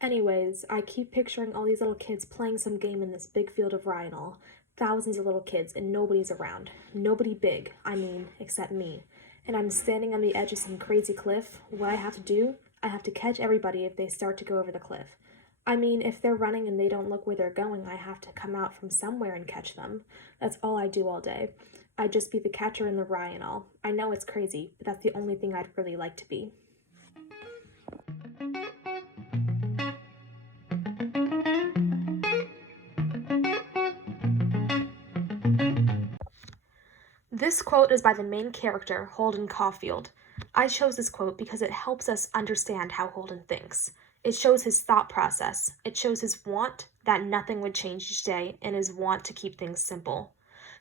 Anyways, I keep picturing all these little kids playing some game in this big field of rye and all. Thousands of little kids, and nobody's around. Nobody big, I mean, except me. And I'm standing on the edge of some crazy cliff. What I have to do? I have to catch everybody if they start to go over the cliff. I mean, if they're running and they don't look where they're going, I have to come out from somewhere and catch them. That's all I do all day. I'd just be the catcher in the rye and all. I know it's crazy, but that's the only thing I'd really like to be. This quote is by the main character, Holden Caulfield. I chose this quote because it helps us understand how Holden thinks. It shows his thought process. It shows his want that nothing would change each day and his want to keep things simple.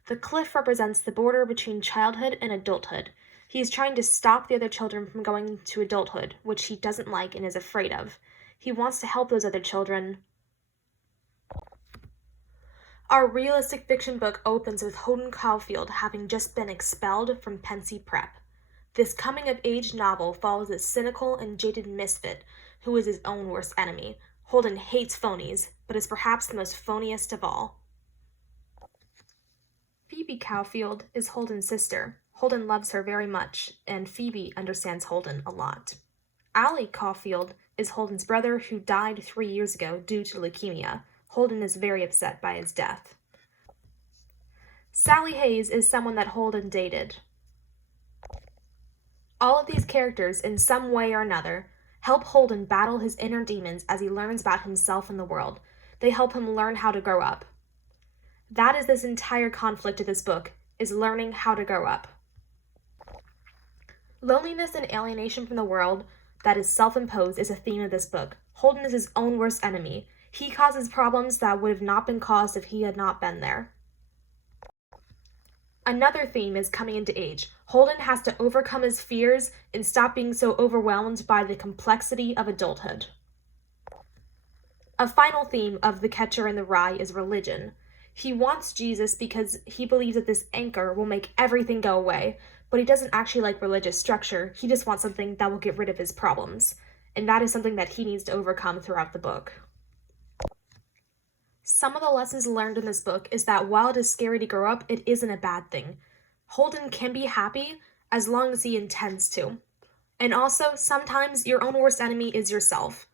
The cliff represents the border between childhood and adulthood. He is trying to stop the other children from going to adulthood, which he doesn't like and is afraid of. He wants to help those other children. Our realistic fiction book opens with Holden Caulfield having just been expelled from Pensy Prep. This coming-of-age novel follows a cynical and jaded misfit who is his own worst enemy. Holden hates phonies, but is perhaps the most phoniest of all. Phoebe Caulfield is Holden's sister. Holden loves her very much, and Phoebe understands Holden a lot. Allie Caulfield is Holden's brother who died 3 years ago due to leukemia. Holden is very upset by his death. Sally Hayes is someone that Holden dated. All of these characters, in some way or another, help Holden battle his inner demons as he learns about himself and the world. They help him learn how to grow up. That is this entire conflict of this book, is learning how to grow up. Loneliness and alienation from the world that is self-imposed is a theme of this book. Holden is his own worst enemy. He causes problems that would have not been caused if he had not been there. Another theme is coming into age. Holden has to overcome his fears and stop being so overwhelmed by the complexity of adulthood. A final theme of The Catcher in the Rye is religion. He wants Jesus because he believes that this anchor will make everything go away, but he doesn't actually like religious structure. He just wants something that will get rid of his problems, and that is something that he needs to overcome throughout the book. Some of the lessons learned in this book is that while it is scary to grow up, it isn't a bad thing. Holden can be happy as long as he intends to. And also, sometimes your own worst enemy is yourself.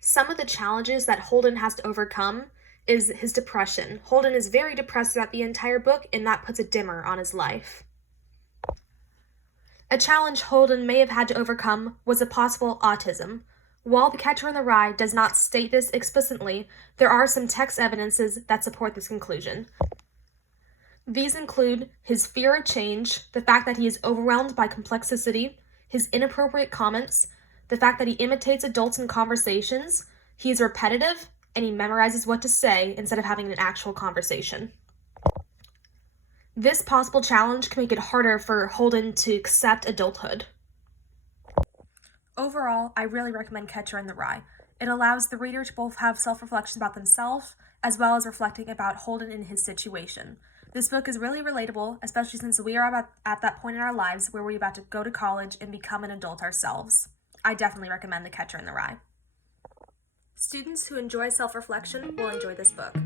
Some of the challenges that Holden has to overcome is his depression. Holden is very depressed throughout the entire book, and that puts a dimmer on his life. A challenge Holden may have had to overcome was a possible autism. While The Catcher in the Rye does not state this explicitly, there are some text evidences that support this conclusion. These include his fear of change, the fact that he is overwhelmed by complexity, his inappropriate comments, the fact that he imitates adults in conversations, he is repetitive, and he memorizes what to say instead of having an actual conversation. This possible challenge can make it harder for Holden to accept adulthood. Overall, I really recommend Catcher in the Rye. It allows the reader to both have self-reflection about themselves, as well as reflecting about Holden and his situation. This book is really relatable, especially since we are at that point in our lives where we're about to go to college and become an adult ourselves. I definitely recommend The Catcher in the Rye. Students who enjoy self-reflection will enjoy this book.